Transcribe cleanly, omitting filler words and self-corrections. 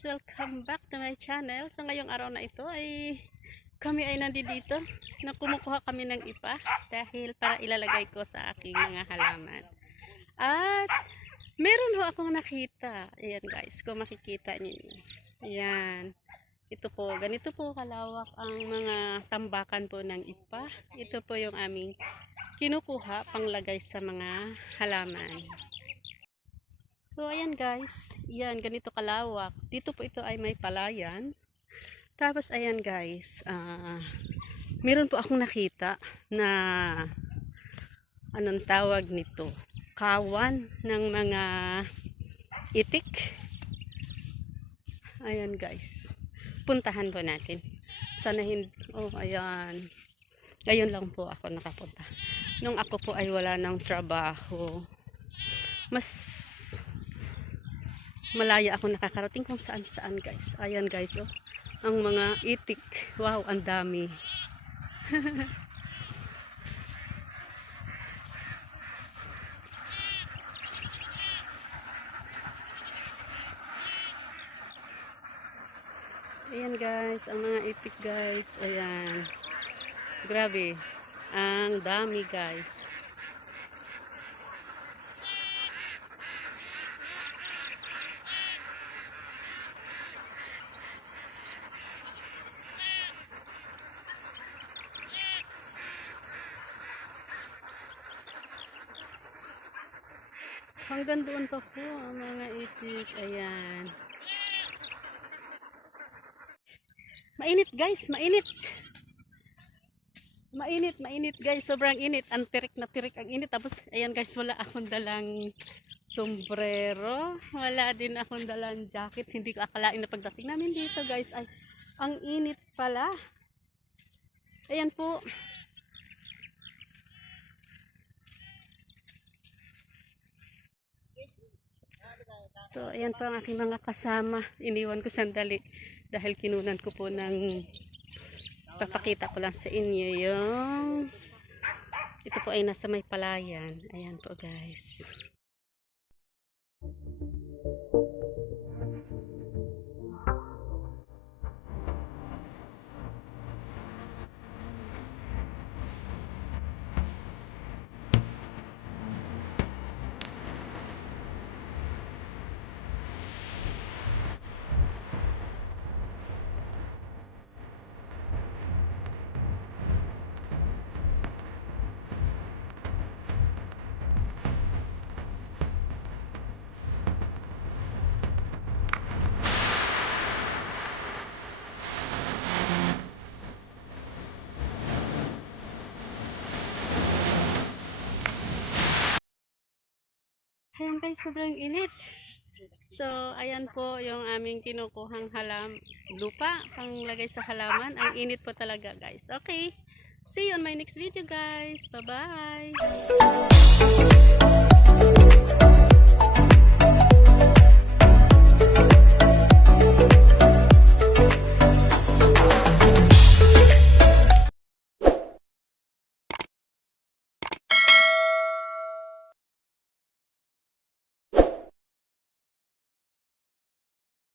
Welcome back to my channel. So ngayong araw na ito ay kami ay nandito na kumukuha kami ng ipa dahil para ilalagay ko sa aking mga halaman. At meron ho akong nakita. Ayan guys, kung makikita niyo. Ayan. Ito po, ganito po kalawak ang mga tambakan po ng ipa. Ito po yung aming kinukuha panglagay sa mga halaman. So ayan guys, yan ganito kalawak. Dito po ito ay may palayan. Tapos ayan guys, meron po akong nakita na anong tawag nito? Kawan ng mga itik. Ayan guys. Puntahan po natin. Sana hindi, oh ayan. Ngayon lang po ako nakapunta. Nung ako po ay wala ng trabaho. Mas malaya ako nakakarating kung saan guys. Ayan guys, oh. Ang mga itik. Wow, ang dami. Ayan guys, ang mga itik guys. Ayan. Grabe. Ang dami guys. Hanggang doon pa po ang mga itik. Ayan. Mainit guys, mainit. Mainit guys, sobrang init. Ang tirik na tirik ang init. Tapos ayan guys, wala akong dalang sombrero. Wala din akong dalang jacket. Hindi ko akalain na pagdating namin dito guys ay ang init pala. Ayan po. So, ayan po ang aking mga kasama. Iniwan ko sandali dahil kinunan ko po ng papakita ko lang sa inyo yung ito po ay nasa may palayan. Ayan po guys. Ayan guys, sobrang init. So, ayan po yung aming kinukuhang lupa panglagay sa halaman. Ang init po talaga guys. Okay, see you on my next video guys. Bye-bye!